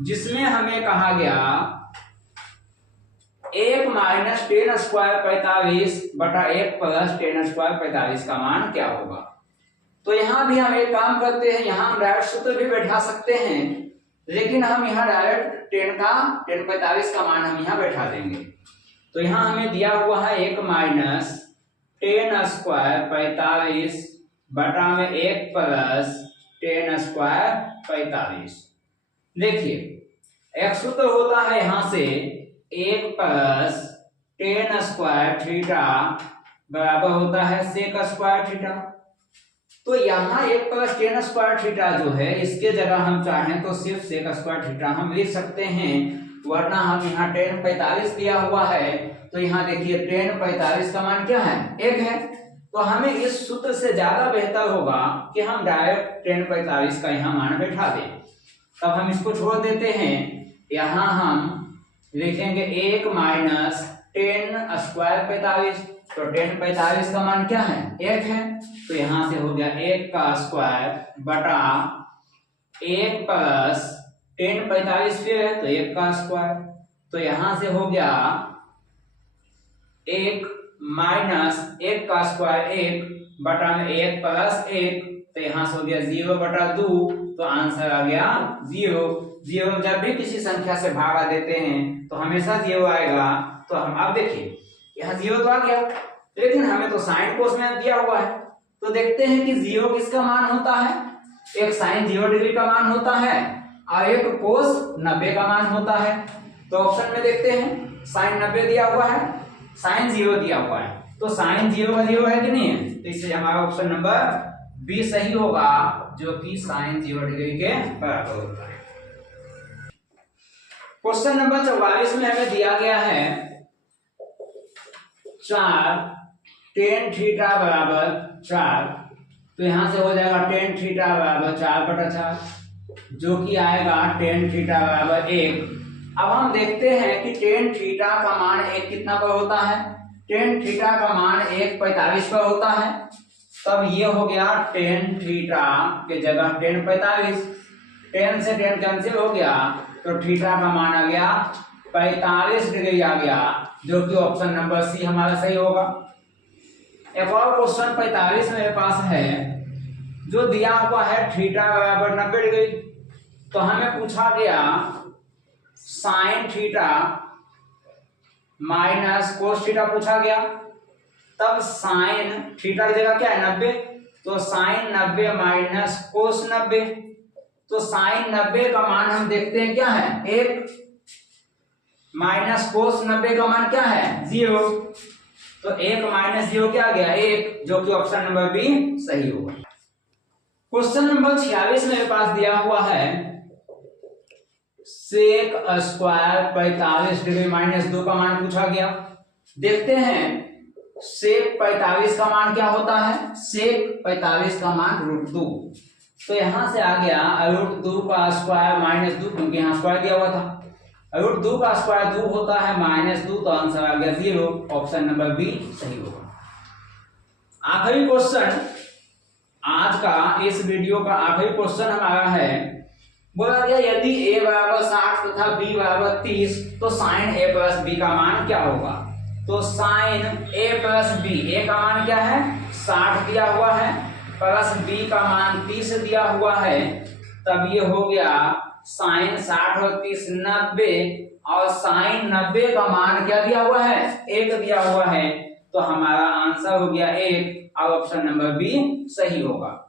जिसमें हमें कहा गया 1 माइनस टेन स्क्वायर 45 बटा 1 प्लस टेन स्क्वायर 45 का मान क्या होगा। तो यहाँ भी हम एक काम करते हैं, यहाँ हम डायरेक्ट सूत्र भी बैठा सकते हैं, लेकिन हम यहाँ डायरेक्ट टेन 45 का मान हम यहाँ बैठा देंगे। तो यहाँ हमें दिया हुआ है 1 माइनस टेन स्क्वायर 45 बटा में 1 प्लस टेन स्क्वायर 45। देखिए एक सूत्र होता है यहाँ से 1 प्लस टेन स्क्वायर थीटा बराबर होता है सेक स्क्वायर थीटा। तो यहाँ 1 प्लस टेन स्क्वायर थीटा जो है, इसके जगह हम चाहें तो सिर्फ सेक स्क्वायर थीटा हम लिख सकते हैं, वरना हम यहाँ टेन 45 दिया हुआ है, तो यहाँ देखिए टेन 45 का मान क्या है 1 है। तो हमें इस सूत्र से ज्यादा बेहतर होगा कि हम डायरेक्ट टेन 45 का यहाँ मान बैठा दें। तब हम इसको छोड़ देते हैं, यहाँ हम लिखेंगे 1 माइनस टेन स्क्वायर 45, तो टेन 45 का मान क्या है 1 है, तो यहाँ से हो गया 1 का स्क्वायर बटा 1 प्लस टेन 45 फिर है तो 1 का स्क्वायर, तो यहाँ से हो गया 1 माइनस 1 का स्क्वायर 1 बटा में 1 प्लस 1, तो यहाँ से हो गया 0/2, तो आंसर आ गया 0। 0 जब भी किसी संख्या से भागा देते हैं तो हमेशा 0 आएगा। तो हम अब देखिए यहाँ 0 तो आ गया, लेकिन हमें तो साइन कोस में दिया हुआ है, तो देखते हैं कि 0 किसका मान होता है। एक साइन 0 डिग्री का मान होता है और एक कोस 90 का मान होता है। तो ऑप्शन में देखते हैं, साइन 90 दिया हुआ है, साइन 0 दिया हुआ है, तो साइन 0 का 0 है कि नहीं है, तो इससे हमारा ऑप्शन नंबर बी सही होगा, जो कि साइन 0 डिग्री के बराबर होता है। क्वेश्चन नंबर 44 में हमें दिया गया है 4 tan थीटा बराबर 4, तो यहां से हो जाएगा tan थीटा बराबर 4/4, जो कि आएगा tan थीटा बराबर 1। अब हम देखते हैं कि tan थीटा का मान 1 कितना पर होता है, tan थीटा का मान 1/45 पर होता है। तब ये हो गया tan थीटा के जगह tan 45, tan से tan कैंसिल हो गया, तो थीटा का मान आ गया 45 डिग्री आ गया, जो कि ऑप्शन नंबर सी हमारा सही होगा। एक और क्वेश्चन 45 मेरे पास है, जो दिया हुआ है थीटा बराबर 90 डिग्री, तो हमें पूछा गया sine theta minus cos theta पूछा गया। तब साइन थीटा की जगह क्या है 90, तो साइन 90 माइनस कोस 90, तो साइन 90 का मान हम देखते हैं क्या है 1, माइनस कोस 90 का मान क्या है 0, तो 1 माइनस 0 क्या आ गया 1, जो कि ऑप्शन नंबर बी सही होगा। क्वेश्चन नंबर 46 मेरे पास दिया हुआ है सेक स्क्वायर 45 डिग्री माइनस 2 का मान पूछा गया। देखते हैं सेक 45 का मान क्या होता है, सेक 45 का मान √2, तो यहां से आ गया √2 का स्क्वायर माइनस 2, क्योंकि यहां स्क्वायर दिया हुआ था, √2 का स्क्वायर 2 होता है -2, तो आंसर आ गया 0, ऑप्शन नंबर बी सही होगा। आखिरी क्वेश्चन आज का, इस वीडियो का आखिरी क्वेश्चन हमारा है, बोला गया यदि a बराबर 60 तथा b बराबर 30, तो साइन a प्लस b का मान क्या होगा। तो sine a plus b, a का मान क्या है 60 दिया हुआ है, प्लस b का मान 30 दिया हुआ है, तब ये हो गया साइन 60 और 30 90, और साइन 90 का मान क्या दिया हुआ है 1 दिया हुआ है, तो हमारा आंसर हो गया 1, और ऑप्शन नंबर बी सही होगा।